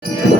Para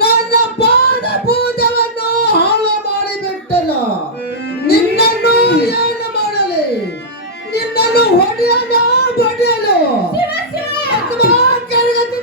ನನ್ನ ಪಾದ ಪೂಜವನ್ನು ಹಾಳು ಮಾಡಿಬಿಟ್ಟಲ್ಲ. ನಿನ್ನನ್ನು ಏನು ಮಾಡಲಿ? ನಿನ್ನನ್ನು ಹೊಡೆಯಲು ಅಥವಾ ಕೆಳಗೆ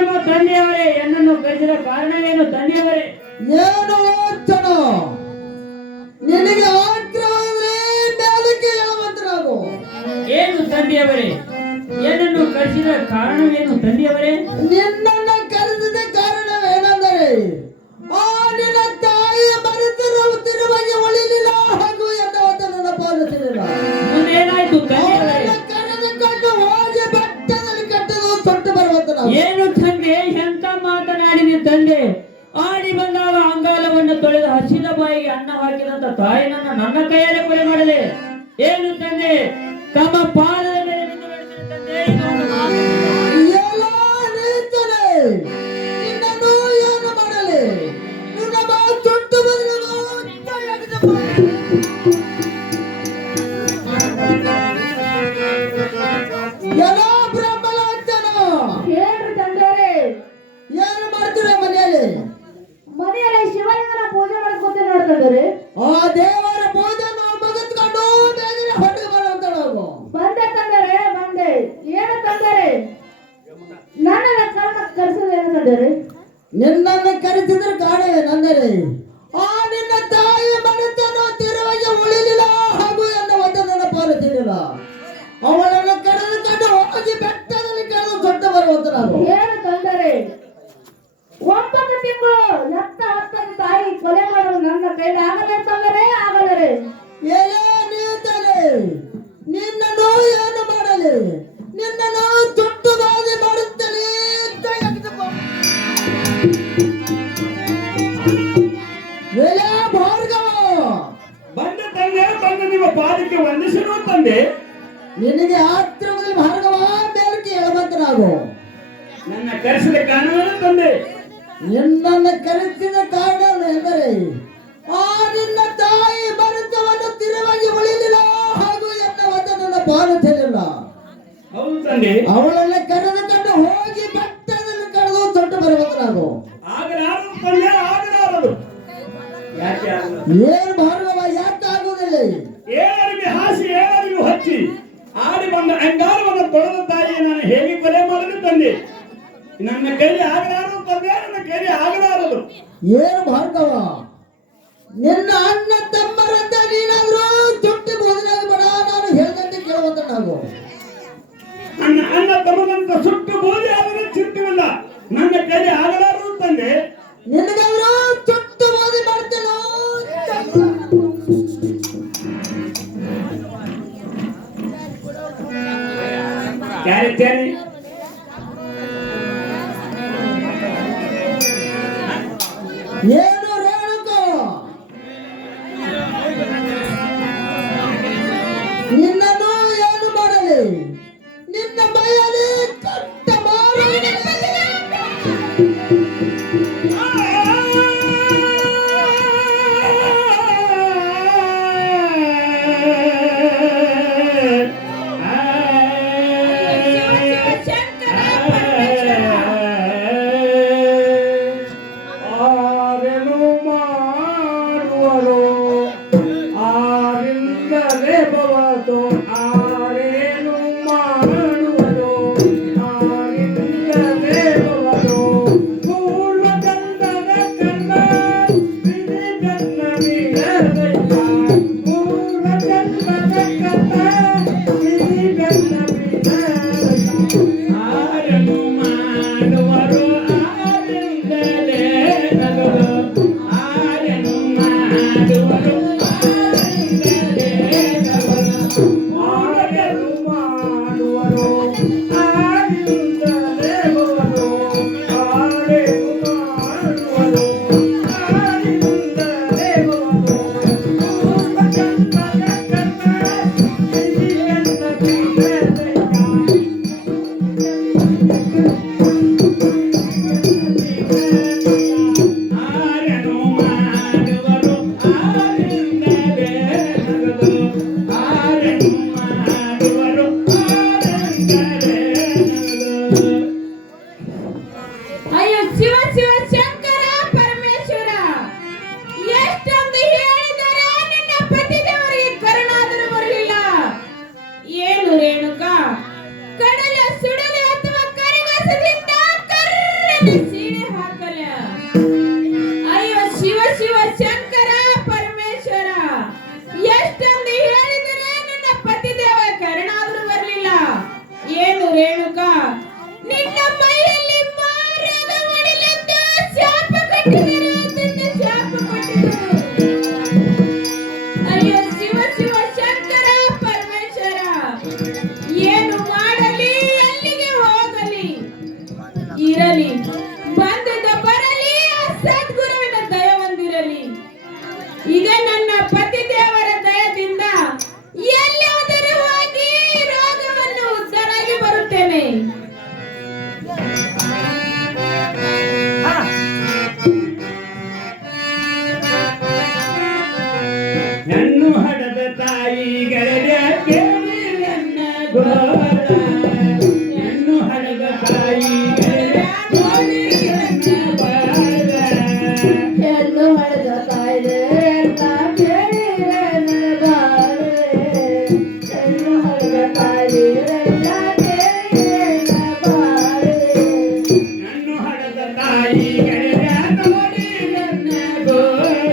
ನಮ್ಮ ತಂದೆಯವರೇ, ಎನ್ನನ್ನು ಕರೆಸಿದ ಕಾರಣವೇನು ತಂದೆಯವರೇ? ಏನು ಯೋಚನ? ನಿನಗೆ ಆಗ್ರಹವೇ ಮೇಲಕ್ಕೆ ಹೇಳುವಂತರಾಗು. ಏನು ತಂದೆಯವರೇ? ಎನ್ನನ್ನು ಕರೆಸಿದ ಕಾರಣವೇನು ತಂದೆಯವರೇ? ನಿನ್ನನ್ನು ಕರೆಸಿದ ಕಾರಣವೇನೆಂದರೆ ಆ ನಿನ್ನ ತಾಯಿಯ ಮರೆತಿರುವಾಗಿ ಉಳಿಲಿಲ್ಲ ಹಾಗೂ ಎನ್ನುವಂತ ನನ್ನ ಪಾಲಿಸಲಿಲ್ಲ. ಮುಂದೇನಾಯ್ತು ತಂದೆಯವರೇ? ಕರೆದುಕೊಂಡು ಹೋಗಿ ಬೆಟ್ಟದಲ್ಲಿ ಕಟ್ಟಲು ತೊಟ್ಟು ಬರುವಂತ ಏನು ತಂದೆ, ಎಂತ ಮಾತನಾಡಿದೆ ತಂದೆ? ಆಡಿ ಬಂದಾಗ ಅಂಗಾಲವನ್ನು ತೊಳೆದು ಹಸಿದ ಬಾಯಿಗೆ ಅನ್ನ ಹಾಕಿದಂತ ತಾಯಿನನ್ನ ನನ್ನ ಕೈಯಲ್ಲಿ ಕೊಲೆ ಮಾಡದೆ. ಏನು ತಂದೆ, ತಮ್ಮ ಪಾದದ ಮೇಲೆ ಬಿದ್ದು ಬೇಡ್ತೇನೆ ತಂದೆ. ನಿನ್ನನ್ನು ಏನು ಮಾಡಲಿ? ನಿನ್ನ ತೊಟ್ಟು ಬದಲು ಎಲ್ಲ ಬ್ರಹ್ಮಲಾಂಛನ. ಹೇಳ್ರಿ ತಂದೆಯರೇ, ಏನು ಮಾಡ್ತೀರ ಮನೆಯಲ್ಲಿ? ಮನೆಯಲ್ಲಿ ಶಿವಲಿಂಗನ ಪೂಜೆ ಮಾಡ್ಕೊತೀವಿ ನೋಡ್ತಂದ್ರೆ. ಆ ದೇವರ ಪೂಜೆ ನಾವು ಮುಗಿಸ್ಕೊಂಡು ಬೇಗನೆ ಹೊರಗೆ ಬರುವಂತ ನಾವು ಬಂದೆ ತಂದರೆ ಬಂದೆ. ಏನು ತಂದರೆ? ನನ್ನ ಕರೆಸೋದು ಏನು ತಂದರೆ? ನಿನ್ನನ್ನು ಕರೆಸಿದ್ರೆ ಕಾಣವೇನೆಂದರೆ ಆ ನಿನ್ನ ತಾಯಿ ಮನಸ್ಸನ್ನು ತಿರುವಾಗಿ ಉಳಿಲಿಲ್ಲ ಹಾಗೂ ಎನ್ನುವಂತ ನನ್ನ ಪಾಲಿಸಲಿಲ್ಲ. ಅವಳನ್ನು ಕರೆದುಕೊಂಡು ಹೋಗಿ ಬೆಟ್ಟದಲ್ಲಿ ಕಳೆದು ದೊಡ್ಡ ಬರುವಂತ ನಾವು ಏನು ತಂದರೆ? 9 ತಿಂಗಳು ಎತ್ತ ಹೊತ್ತದ ತಾಯಿ ಕೊಲೆ ಮಾಡಲು ನನ್ನ ಕೈಲಿ ಆಗಲೇ ತಂದರೆ ಆಗಲರೆ. ಏನೇ ನೀತಲೆ, ನಿನ್ನನ್ನು ಏನು ಮಾಡಲಿ? ನಿನ್ನನ್ನು ದೊಡ್ಡ ಬಾಧೆ ಮಾಡುತ್ತಲೇ ಭಾರ್ಗವ. ಬಂದ ತಂದೆ, ಬಂದು ನಿಮ್ಮ ಪಾದಕ್ಕೆ ವಂದಿಸಿರುವ ತಂದೆ. ನಿನಗೆ ಆತ್ರದಲ್ಲಿ ಭಾರ್ಗವ ಮೇಲಕ್ಕೆ ಹೇಳುವಂತ ನಾವು ನನ್ನ ಕರೆಸಿದ ಕಾರಣವೇನು ತಂದೆ? ನಿನ್ನನ್ನು ಕರೆಸಿದ ಕಾರಣ ಎಂದರೆ ಆ ನಿನ್ನ ತಾಯಿ ಭರತವನ್ನು ತಿರುವಾಗಿ ಉಳಿಲಿಲ್ಲ ಹಾಗೂ ಎನ್ನುವಂತ ನನ್ನ ಪಾಲಿಸಲಿಲ್ಲ. ಹೌದು ತಂದೆ. ಅವಳನ್ನ ಕರೆದುಕೊಂಡು ಹೋಗಿ ಬೆಟ್ಟದಲ್ಲಿ ಕಳೆದು ದೊಡ್ಡ ಬರುವಂತ ನಾವು ಆಗಲಾರದು ತಂದೆ, ಆಗಲಾರದು. ಯಾಕೆ ಆಗಲಾರದು? ಏನು ಭಾರ್ಗವ ಯಾಕೆ ಆಗುವುದಿಲ್ಲ? ಏಳರಿಗೆ ಹಾಸಿ ಏಳರಿಗೂ ಹಚ್ಚಿ ಆಡಿ ಬಂದ ಅಂಗಾರವನ್ನು ತೊಳೆದ ತಾಯಿ ನಾನು ಹೇಗೆ ಕೊಲೆ ಮಾಡಲು ತಂದೆ? ನನ್ನ ಕೈಲಿ ಆಗಲಾರದು ತಂದೆ, ನನ್ನ ಕೈಲಿ ಆಗಲಾರದು. ಏನು ಭಾರ್ಗವ, ನಿನ್ನ ಅಣ್ಣ ತಮ್ಮರಂತ ನೀನಾದ್ರೂ ತುಟ್ಟಿ ಬೋಧನಾಗ ಬೇಡ, ನಾನು ಹೇಳ್ದಂತೆ ಕೇಳುವಂತ ನಾವು ಅಣ್ಣ ತಮ್ಮನಂತ ಸುಟ್ಟು ಬೋಧಿ ಆದರೆ ಚಿಂತವಿಲ್ಲ. ನನ್ನ ಕೈಲಿ ಆಗಲಾರದು ತಂದೆ. ನಿನಗಾದ್ರೂ ತುಟ್ಟು ಬೋಧಿ ಮಾಡ್ತೇನೋ? ಕ್ಯಾರಿ ಕ್ಯಾರಿ ಏನು ರೇಣುಕೋ, ನಿನ್ನನ್ನು ಏನು ಮಾಡಲಿ? ನಿನ್ನ ಮೈಯಲ್ಲಿ ಕಟ್ಟ ಮಾರು ಹೆಣ್ಣು ಹಡದ ತಾಯಿಗಳಿಗೆ ಕೇಳಿ ನನ್ನ ಗೋಳ ಹೆಣ್ಣು ಹಡದ ತಾಯಿಗಳಿಗೆ ನೋಡಿ ನನ್ನ ಬಾಳ ಹೆಣ್ಣು ಹಡೆದ ತಾಯಿದೆಲ್ಲ ಕೇಳಿ ನನ್ನ ಬಾಳೆ ಹೆಣ್ಣು ಹಡೆದ ತಾಯಿದೆಲ್ಲ ಕೇಳಿ ನನ್ನ ಬಾಳೆ ಹೆಣ್ಣು ಹಡದ ತಾಯಿಗಳಿಗೆ ನೋಡಿ ನನ್ನ ಗೋಳ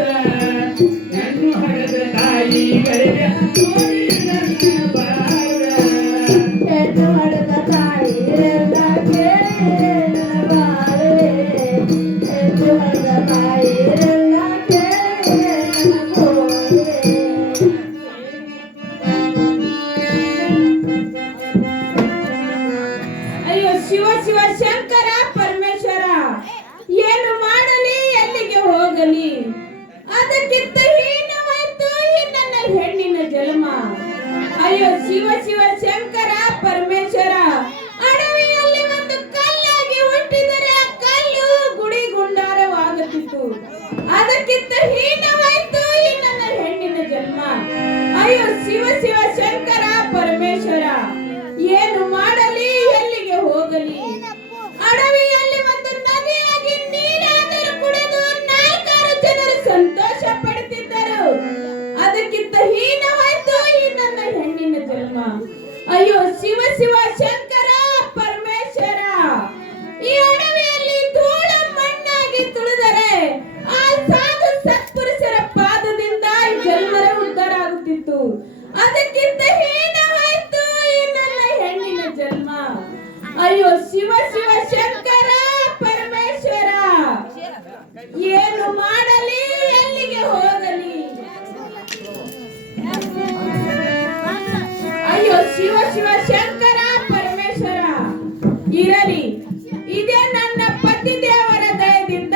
ಹೆಣ್ಣು ಹಡದ ತಾಯಿಗಳಿಗೆ ನೋಡಿ ನನ್ನ ಬಾಳ ಹೆಣ್ಣು ಹಡೆದ ತಾಯಿದೆಲ್ಲ ಕೇಳಿ ನನ್ನ ಬಾಳೆ ಹೆಣ್ಣು ಹಡೆದ ತಾಯಿದೆಲ್ಲ ಕೇಳಿ ನನ್ನ ಗೋಳೆ ಅಯ್ಯೋ ಶಿವ ಶಿವ ಶಂಕರ ಪರಮೇಶ್ವರ ಏನು ಮಾಡಲಿ ಎಲ್ಲಿಗೆ ಹೋಗಲಿ ಅದಕ್ಕಿಂತ ಹೀನವಾಯ್ತು ಈ ನನ್ನ ಹೆಣ್ಣಿನ ಜನ್ಮ ಅಯ್ಯೋ ಶಿವ ಶಿವ ಶಂಕರ ಪರಮೇಶ್ವರ ಅಡವಿಯಲ್ಲಿ ಒಂದು ಕಲ್ಲಾಗಿ ಹುಟ್ಟಿದರೆ ಆ ಕಲ್ಲು ಗುಡಿ ಗುಂಡಾರವಾಗುತ್ತಿತ್ತು ಅದಕ್ಕಿಂತ ಹೀನವಾಯ್ತು ಈ ನನ್ನ ಹೆಣ್ಣಿನ ಜನ್ಮ ಅಯ್ಯೋ ಶಿವ ಶಿವ ಶಂಕರ ಪರಮೇಶ್ವರ ಏನು ಮಾಡಲಿ ಎಲ್ಲಿಗೆ ಹೋಗಲಿ ಅಡವಿಯಲ್ಲಿ ಒಂದು ನದಿಯಾಗಿ ನೀರಾದರೂ ಕುಡಿದು ನಾಲ್ಕಾರು ಜನರು ಸಂತೋಷ ಪಡುತ್ತಿದ್ದರು ಅದಕ್ಕಿಂತ ಹೀನವಾಯ್ತು ಈ ನನ್ನ ಹೆಣ್ಣಿನ ಜನ್ಮ ಅಯ್ಯೋ ಶಿವ ಶಿವ ಶಂಕರ ಪರಮೇಶ್ವರ ಈ ಅಡವಿಯಲ್ಲಿ ಧೂಳ ಮಣ್ಣಾಗಿ ತುಳಿದರೆ ಆ ಸಾಧು ಸತ್ಪುರುಷರ ಪಾದದಿಂದ ಈ ಜನ್ಮರ ಉದ್ಧಾರ ಆಗುತ್ತಿತ್ತು ಅದಕ್ಕಿಂತ ಹೀನವಾಯ್ತು ಈ ನನ್ನ ಹೆಣ್ಣಿನ ಜನ್ಮ ಅಯ್ಯೋ ಶಿವ ಶಿವ ಶಂಕರ ಪರಮೇಶ್ವರ ಏನು ಮಾಡಲಿ ಎಲ್ಲಿಗೆ ಹೋಗಲಿ ಅಯ್ಯೋ ಶಿವ ಶಿವ ಶಂಕರ ಪರಮೇಶ್ವರ ಇರಲಿ ಇದೇ ನನ್ನ ಪತಿ ದೇವರ ದಯದಿಂದ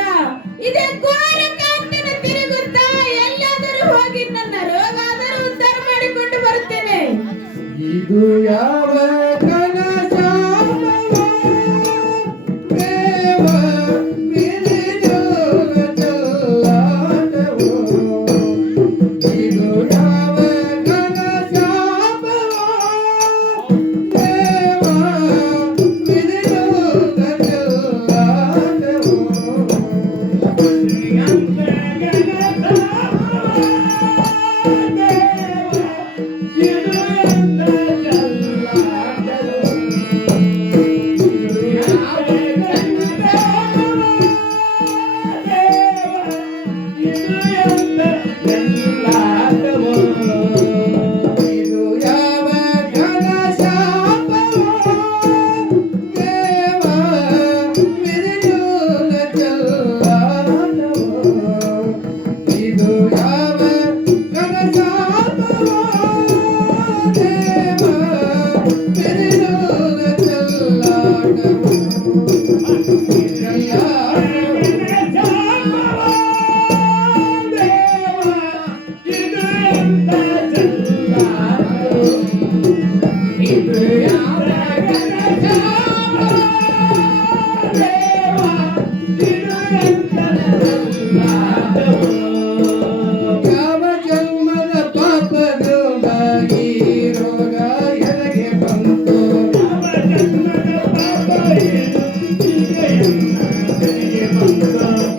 ಇದೇ ಘೋರಕಾಂತನ ತಿರುಗುತ್ತಾ ಎಲ್ಲಾದರೂ ಹೋಗಿ ನನ್ನ ರೋಗ ಆದರೂ ಉದ್ಧಾರ ಮಾಡಿಕೊಂಡು ಬರುತ್ತೇನೆ ಇದು ಯಾವ ಕನಸಾಮವೋ ದೇವ ವಿಧಿಯೋಗ ಚೆಲ್ಲಾಟವೋ ಇದು ಯಾವ ಕನಸಾಮವೋ ದೇವ ವಿಧಿಯೋಗ ಚೆಲ್ಲಾಟವೋ ಇದು ಯಾವ ಕನಸಾಮವೋ ದೇವ ವಿಧಿಯೋಗ ಚೆಲ್ಲಾಟವೋ ಇದು ಯಾವ ಕನಸಾಮವೋ ದೇವ ವಿಧಿಯೋಗ ಚೆಲ್ಲಾಟವೋ ಯಾವ ಜನ್ಮದ ಪಾಪದಿಂದ ಈ ರೋಗ ಎನಗೆ ಬಂತು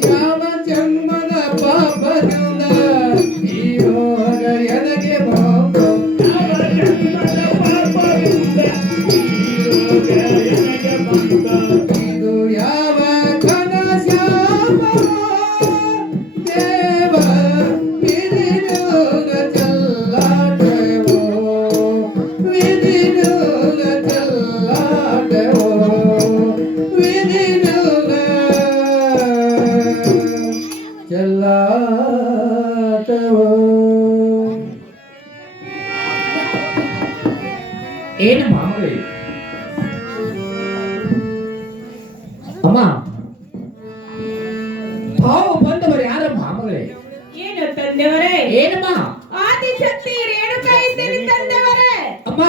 ಯಾವ ಜನ್ಮದ ಪಾಪದಿಂದ ಈ ರೋಗ ಎನಗೆ ಬಂತು ಇದು ಯಾವ ಕನಸಾಮವೋ ದೇವ ವಿಧಿಯೋಗ ಚೆಲ್ಲಾಟವೋ ವಿಧಿಯೋಗ ಚೆಲ್ಲಾಟವೋ ವಿಧಿಯೋಗ ಚೆಲ್ಲಾಟವೋ ಏನು ಮಾಮೂಲಿ ಅಮ್ಮ ತಾವು ಬಂದವರು ಯಾರ ಮಾಮೂಲಿ ಏನು ತಂದೆವರೇ ಏನಮ್ಮ ಆದಿಶಕ್ತಿ ರೇಣುಕಾ ಇದ್ದೀರಿ ತಂದೆವರೇ ಅಮ್ಮ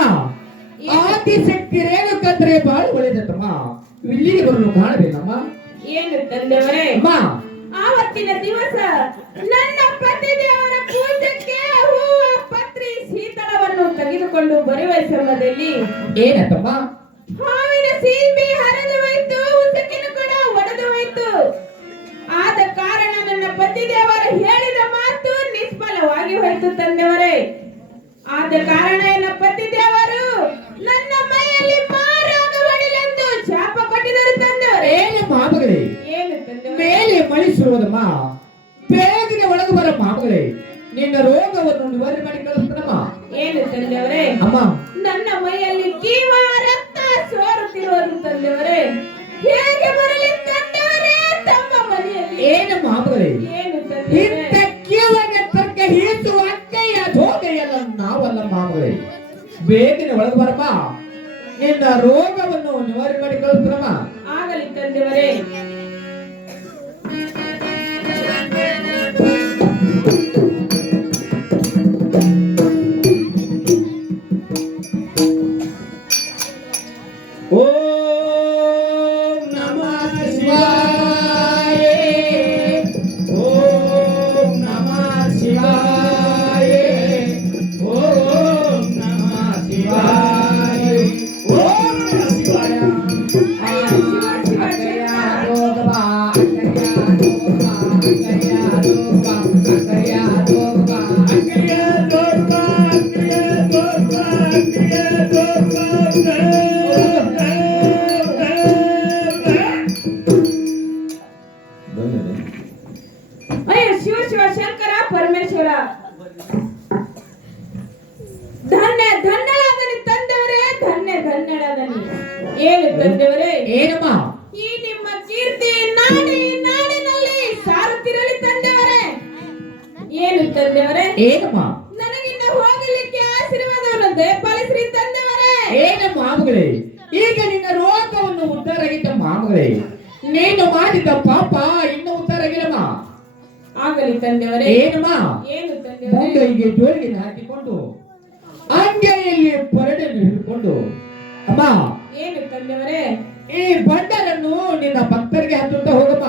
ಆದಿಶಕ್ತಿ ರೇಣುಕಂದ್ರೆ ಬಾಳು ಒಳ್ಳೇದತ್ತಮ್ಮ ಇಲ್ಲಿಗೆ ಬರಲು ಕಾಣಬೇಕಮ್ಮ ಏನು ತಂದೆವರೇ ಅಮ್ಮ ಆವತ್ತಿನ ದಿವಸ ನನ್ನ ಪತಿ ದೇವರ ಪೂಜೆಗೆ ಹೂವು ತೆಗೆದುಕೊಂಡು ಬರುವ ಸಮಯದಲ್ಲಿ ಏನತ್ತಮ್ಮ? ಹಾವಿನ ಸೀಬಿ ಹರಿದು ಹೋಯ್ತು, ಉಸುಕಿನ ಕೂಡ ಒಡೆದು ಹೋಯ್ತು. ಆದ ಕಾರಣ ನನ್ನ ಪತಿದೇವರು ಹೇಳಿದ ಮಾತು ನಿಷ್ಫಲವಾಗಿ ಹೋಯ್ತು ತಂದೆಯವರೇ. ಆದ ಕಾರಣ ನನ್ನ ಪತಿದೇವರು ನನ್ನ ಮೈಯಲ್ಲಿ ಮಾರಾಗ ಹೊಡಿಲೆಂದು ಶಾಪ ಕೊಟ್ಟಿದ್ದಾರೆ ತಂದೆಯವರೇ. ಏನು ಮಾಮಗಳೇ? ಏನು ತಂದೆಯವರೇ? ಮೇಲೆ ಮಳಿ ಸುರುವುದಮ್ಮ, ಬೇಗನೆ ಒಳಗೆ ಬರ ಮಾಮಗಳೇ. ನಿನ್ನ ರೋಗವನ್ನು ನಿವಾರಣೆ ಮಾಡಿ ಕಳಿಸ್ತಾನಮ್ಮ. ಏನು ತಂದೆಯವರೇ? ಅಮ್ಮ, ನನ್ನ ಮೈಯಲ್ಲಿ ಕೀವ ರಕ್ತ ಸೋರುತ್ತಿರುವುದು ತಂದೆಯವರೇ. ಹೇಗೆ ಬರಲಿ ತಂದೆಯವರೇ ತಮ್ಮ ಮನೆಯಲ್ಲಿ? ಏನು ಮಾಮಗಳೇ? ಏನು ತಂದೆಯವರೇ? ಇಂಥ ಕೀವಗೆ ತರ್ಕ ಹೀಸುವ ಅಕ್ಕಯ್ಯ ಧೋಗೆಯಲ್ಲ ನಾವಲ್ಲ ಮಾಮಗಳೇ. ಬೇಗನೆ ಒಳಗೆ ಬರಮ್ಮ, ನಿನ್ನ ರೋಗವನ್ನು ನಿವಾರಣೆ ಮಾಡಿ ಕಳಿಸ್ತಾನಮ್ಮ. ಆಗಲಿ ತಂದೆಯವರೇ. ಓಂ ನಮಃ ಶಿವಾಯ, ಓಂ ನಮಃ ಶಿವಾಯ, ಓಂ ನಮಃ ಶಿವಾಯ, ಓಂ ನಮಃ ಶಿವಾಯ. ಅಕ್ಕಯ್ಯ ರೋಗವ, ಅಕ್ಕಯ್ಯ ರೋಗವ, ಅಕ್ಕಯ್ಯ ರೋಗವ, ಅಕ್ಕಯ್ಯ ರೋಗವ, ಅಕ್ಕಯ್ಯ ರೋಗವ, ಅಕ್ಕಯ್ಯ ರೋಗವ, ಅಕ್ಕಯ್ಯ ರೋಗವ. ಅಯ್ಯೋ ಶಿವ ಶಿವ ಶಂಕರ ಪರಮೇಶ್ವರ, ಧನ್ಯ ಧನ್ಯಳಾದನಿ ತಂದೆಯವರೇ, ಧನ್ಯ ಧನ್ಯಳಾದನಿ. ಏನು ತಂದೆಯವರೇ? ಏನಮ್ಮ? ಈ ನಿಮ್ಮ ಕೀರ್ತಿ ನಾಡಿನಲ್ಲಿ ಸಾರುತ್ತಿರಲಿ ತಂದೆಯವರೇ. ಏನು ತಂದೆಯವರೇ? ಏನಮ್ಮ? ನನಗಿನ್ನ ಹೋಗಲಿಕ್ಕೆ ಆಶೀರ್ವಾದವನ್ನು ದಯಪಾಲಿಸ್ರಿ ತಂದೆಯವರೇ. ಏನಮ್ಮ ಮಾಮಗಳೇ? ಈಗ ನಿನ್ನ ರೋಗವನ್ನು ಉದ್ಧಾರ ಆಗಿದ್ದ ಮಾಮಗಳೇ, ನೀನು ಮಾಡಿದ ಪಾಪ ಇನ್ನು ಉದ್ಧಾರ ಆಗಿಲ್ಲಮ್ಮ. ಆಗಲಿ ತಂದೆಯವರೇ. ಏನಮ್ಮ? ಏನು ತಂದೆಯವರೇ? ಮುಂಗೈಗೆ ಜೋಳಿಗೆ ಹಾಕಿಕೊಂಡು ಅಂಗೈಯಲ್ಲಿ ಪರಡೆಯನ್ನು ಹಿಡಿದುಕೊಂಡು, ಅಮ್ಮ ಏನು ತಂದೆಯವರೇ? ಈ ಬಂಡರನ್ನು ನಿನ್ನ ಭಕ್ತರಿಗೆ ಹಚ್ಚುತ್ತಾ ಹೋಗಮ್ಮ.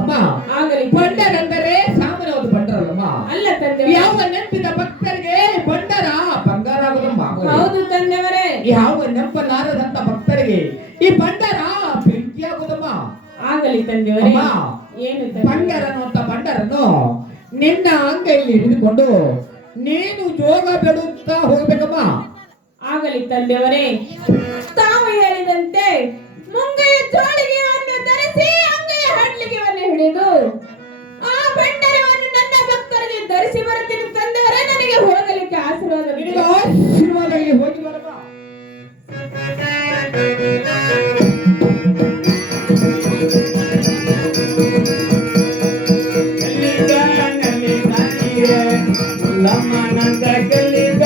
ಅಮ್ಮ, ಆಗಲಿ. ಬಂಡರೆಂದರೆ ಸಾಮಾನ್ಯವಾದ ಬಂಡರಲ್ಲಮ್ಮ. ಅಲ್ಲ ತಂದೆಯವರೇ. ಯಾವ ನೆನಪಿದ ಭಕ್ತರಿಗೆ ಬಂಡರ ಬಂಗಾರ ಆಗೋದಮ್ಮ. ಹೌದು ತಂದೆಯವರೇ. ಯಾವ ನೆನಪಲಾರದಂತ ಭಕ್ತರಿಗೆ ಈ ಬಂಡರ ಬೆಂಕಿ ಆಗೋದಮ್ಮ. ಆಗಲಿ ತಂದೆಯವರೇ. ಅಮ್ಮ, ಏನು ಬಂಡರನ್ನು ಅಂತ ಬಂಡರನ್ನು ನಿನ್ನ ಅಂಗೈಯಲ್ಲಿ ಹಿಡಿದುಕೊಂಡು ನೀನು ಜೋಗ ಬಿಡುತ್ತಾ ಹೋಗ್ಬೇಕಮ್ಮ. ಆಗಲಿ ತಂದೆಯವರೇ. ತಾವು ಹೇಳಿದಂತೆ ಮುಂಗೈಯ ಜೋಳಿಗೆಯನ್ನು ಧರಿಸಿ ಅಂಗೈಯ ಹಡ್ಲಿಗೆಯನ್ನು ಹಿಡಿದು ಆ ಭಂಡಾರವನ್ನು ನನ್ನ ಭಕ್ತರಿಗೆ ಧರಿಸಿ ಬರುತ್ತೀನಿ ತಂದೆಯವರೇ. ನನಗೆ ಹೋಗಲಿಕ್ಕೆ ಆಶೀರ್ವಾದ ನಿನಗೆ ಆಶೀರ್ವಾದ ಇಲ್ಲಿ ಹೋಗಿ ಬರಮ್ಮ. ಲಮ್ಮನಂದ ಕಲ್ಲಿಗ